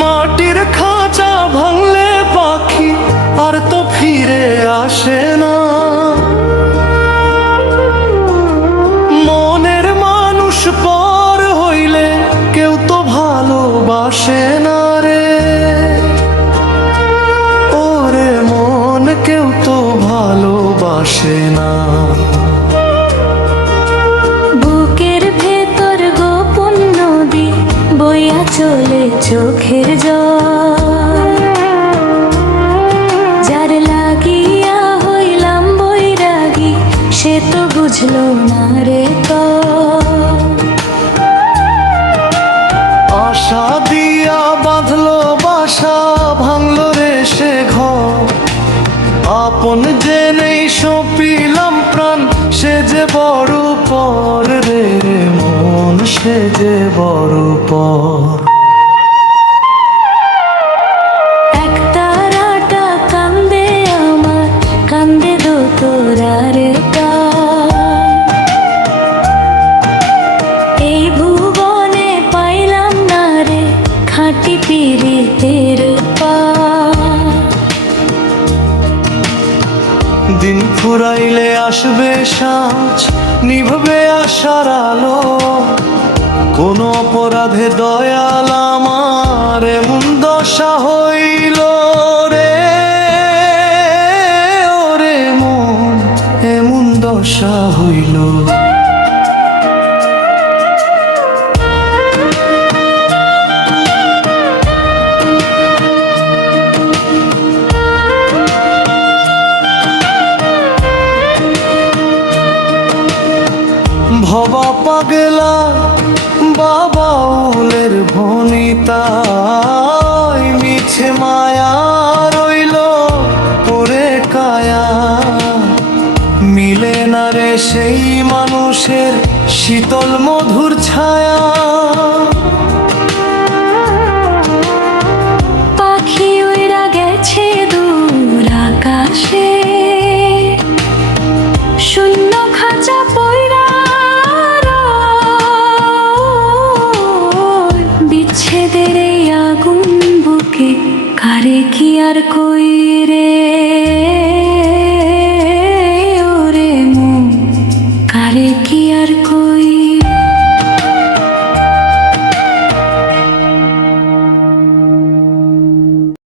মাটির খাঁচা ভাঙলে পাখি আর তো ফিরে আসে না। মনের মানুষ পর হইলে কেউ তো ভালোবাসে না রে। ওরে মন কেউ তো ভালোবাসে না। বুকের ভেতর গোপন নদী বইয়া চলে চোখের জল, যার লাগিয়া হইলাম বৈরাগী সে তো বুঝলো না রে আশা দিয়া বাঁধলো বাসা, ভাঙলো রে সে ঘর। আপন জেনেই সপিলাম প্রাণ, সে যে বড় পর রে মন, সে যে বড় পর। একতারাটা কান্দে আমার, কান্দে দো তোরার এই ভুবনে পাইলাম না রে খাঁটি পীড়িতের দিন ফুরাইলে আসবে সাঁঝ, নিভবে আশার আলো। কোন অপরাধে দয়াল আমার এমন দশা হইল রে। ওরে মন এমন দশা হইল। ভবা পাগলা বাবাউলের ভনিতায় মিছে মায়া রইল ওরে কায়া। মিলে না রে সেই মানুষের শীতল মধুর ছায়া। পাখি উইরা গেছে দূর আকাশে, শূন্য খাঁচা পয়রা বিচ্ছেদের এই আগুন বুকে কারে কি আর